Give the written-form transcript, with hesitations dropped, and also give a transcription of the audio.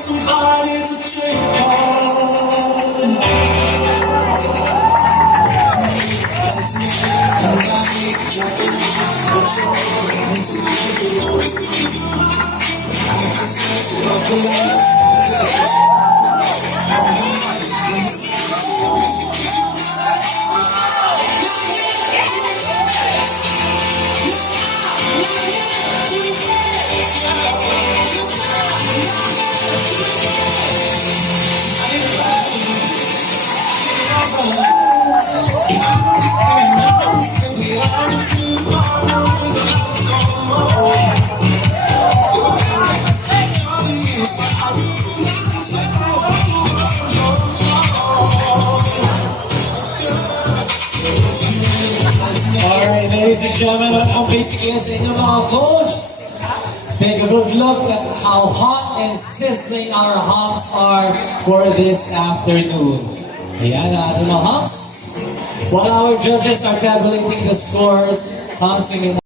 Somebody to take Alright, ladies and gentlemen, ang basically sa inyong mga votes. Take a good look at how hot and sizzling our humps are for this afternoon. Ayan, ating mga humps. While our judges are tabulating the scores, humps